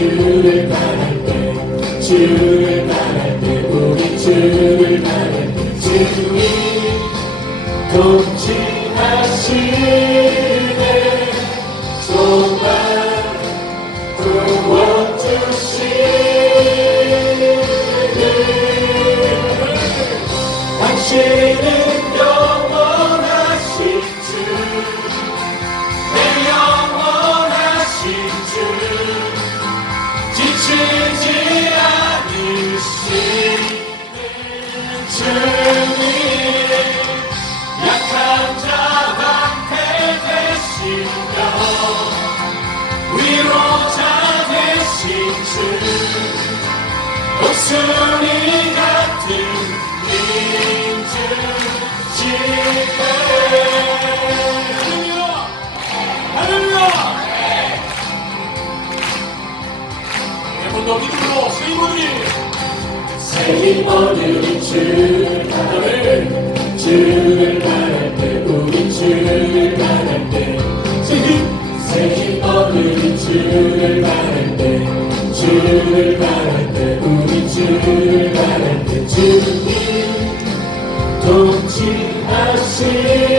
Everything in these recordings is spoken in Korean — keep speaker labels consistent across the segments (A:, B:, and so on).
A: 주를 따를 때 주를 세이모니 주를 때 주를 바랄 때 우리 주를 바랄 때. 세이 세이모니 주를 바랄 때? 주를 바랄 때 우리 주를 바랄 때. 주님 동치하시네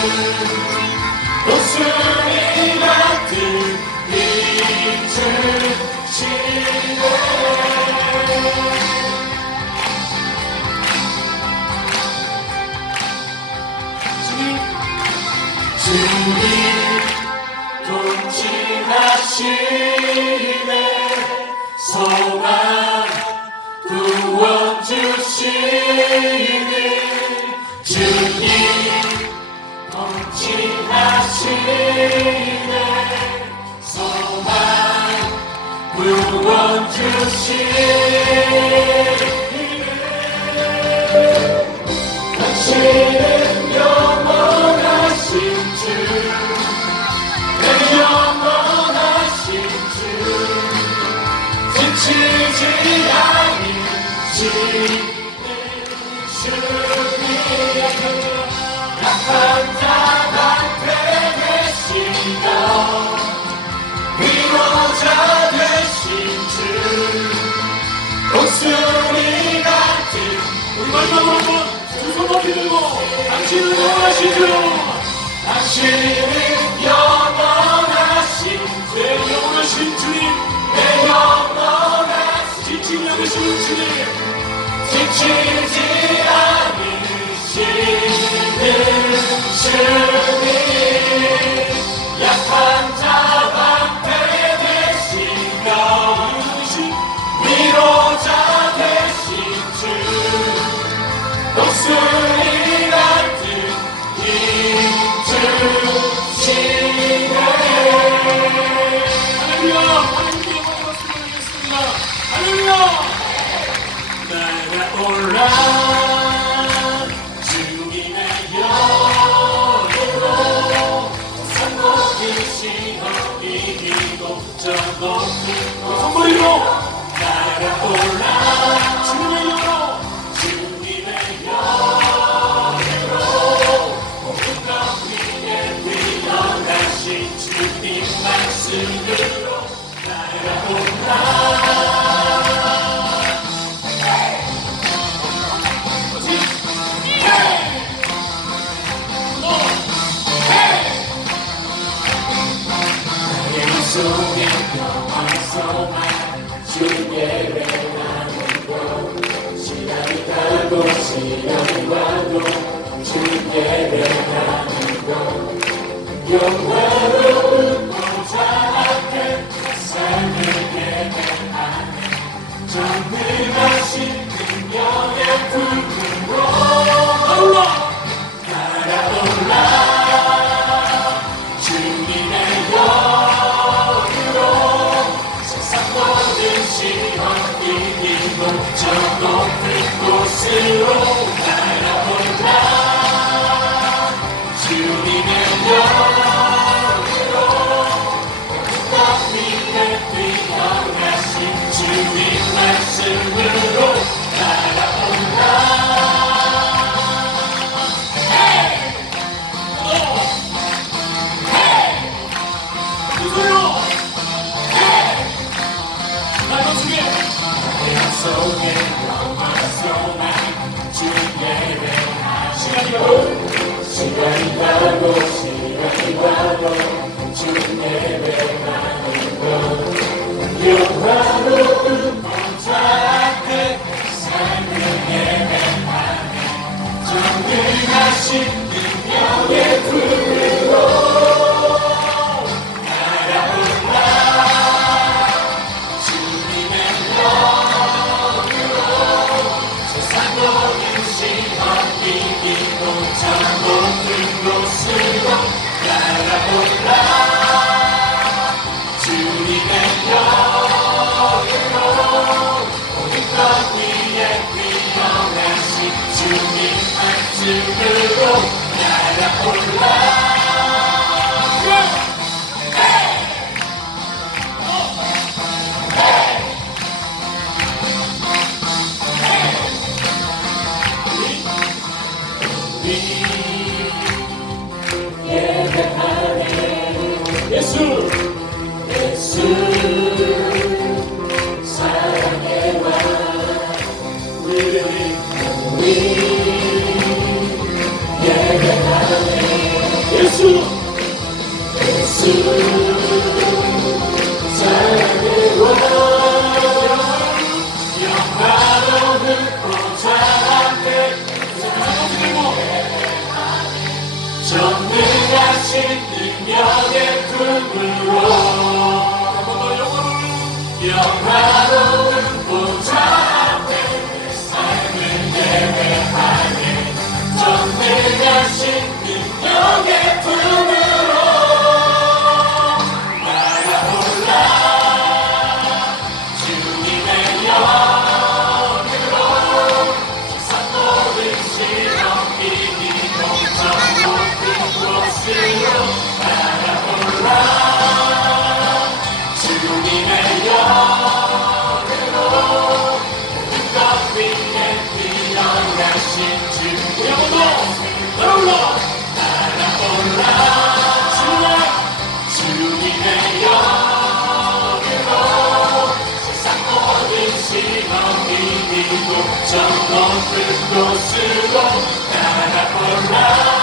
A: 주 목소리 같은 빛주시네 주님 동치하시네 소망 구원 주시는 주님 동치하시네. 소망 구원 당신은 영원하신 주, 내 영원하신 주, 지치지 않으시는 주님, 약한 목소리 같은 우리 마지막으로 한번 두손 높이 당신은 영원하신 주 당신은 영원하신 내 영원하신 주님 내 영원하신 지치지 않으시는 주님 지치지 않으시는 주님. 약한 이기고 저 높은 손버리로. 날아올라. 주님의 영으 속에 평화소만 주 예배하는 곳 시간이 가고 시간이 와도 주 예배하는 곳 영화로운 보좌 앞에 삶을 예배하는 전능하신 능력의 불금으로 날아올라 곳으로 날아올라 주님의 영으로 것 위에 뛰어나신 주님 말씀으로 날아올라 누구요? 나도 중에 내 속에 영화 소망 주님 예배하 시간이 가고 시간이 가고 주님 예배하는 것 영화로운 본자 이기고 저 높은 곳으로 날아올라 전능하신 능력의 품으로 영화로운 보좌 앞에 삶을 예배하네 전능하신 능력의 품으로 뛰어나신 주 영으로 날아올라